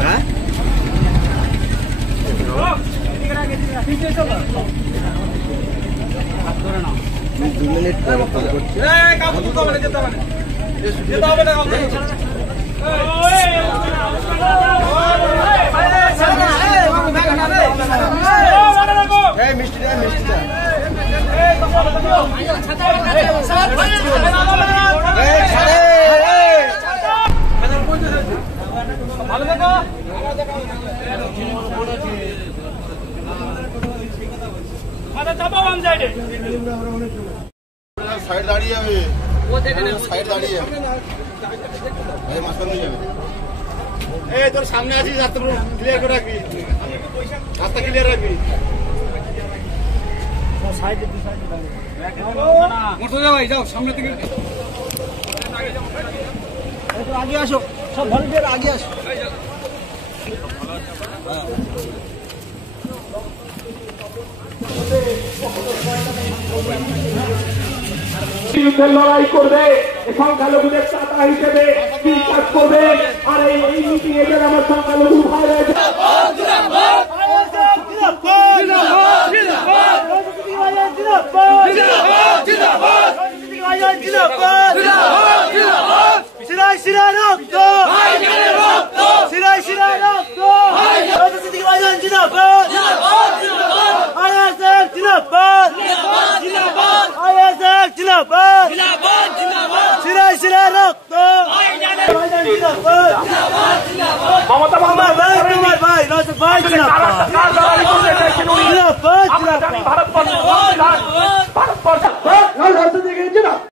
হ্যাঁ দু মিনিট পরে ফোন করছি। মিষ্টিটা মিষ্টিটা ভালো দেখো সাইড দাঁড়িয়ে যাবে সাইড দাঁড়িয়ে যাবে মাঝখানে যাবে এই তোর সামনে আছিস রাস্তা ক্লিয়ার করে রাখবি রাস্তা ক্লিয়ার রাখবি যাও সামনে থেকে আগে আসো সব ভলেন্টিয়ার আগে আসো লড়াই করবে সংখ্যালঘুদের চাতা হিসেবে বিশ্বাস করবে আর এই মিটিং এ আমার সংখ্যালঘু ভাইরা মমতা ভারতবর্ষ